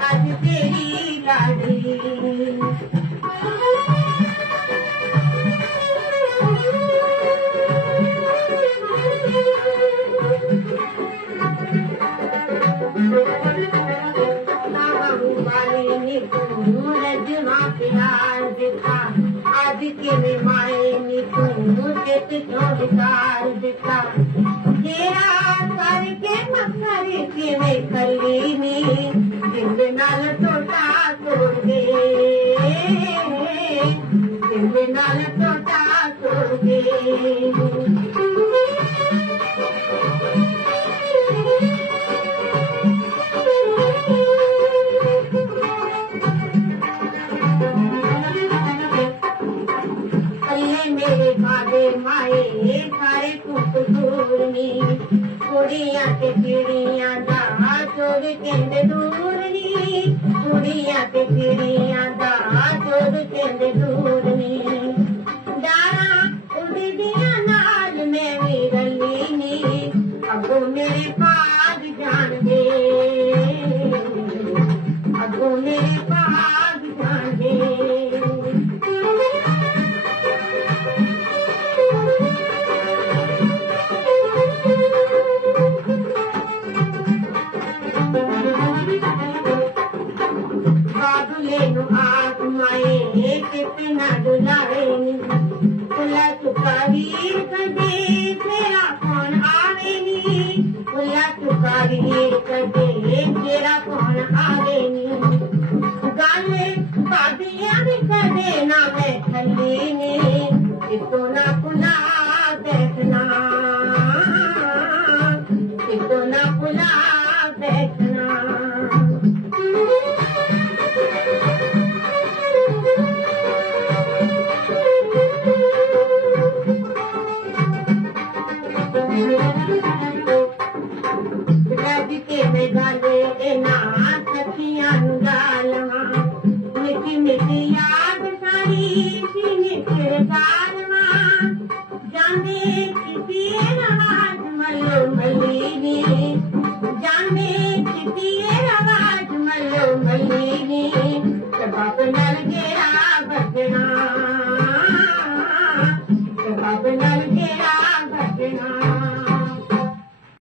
आज तेरी लाडली। रजना प्यार दिखा आज के माए नी तू चित चौकार दिखा तेरा करके मकर के में कली नी दिल नाल टोटा तोड़ दे दिल नाल टोटा तोड़ दे। मेरे बाबे माए सारे कुछ दूरनी कुड़िया के चिड़िया दा चोर केंद्र दूरनी कुड़िया के चिड़िया दा चोर केंद्र दूरनी दारा उड़ दिया नाल में भी रली नी अगो मेरे पाग जान दे अगो मेरे पाग जान दे। आत्माए कितना दुलावेनी खुला चुका वीर कदे तेरा कौन आवेनी खुला चुका वीर कदे तेरा कौन आवेनी गाले बादियां भी कदे ना मैं खलीनी इसको ना खुला बैठना इसको ना खुला बैठना। के में गाले ना सखियां गालवा मिठी मिठी याद सारी सीने तेरे गालवा जाने किसी आवाज मलो मलीनी जाने किसी आवाज मलो मलीनी बाप नल गेरा बजना बाप नल गेरा बजना।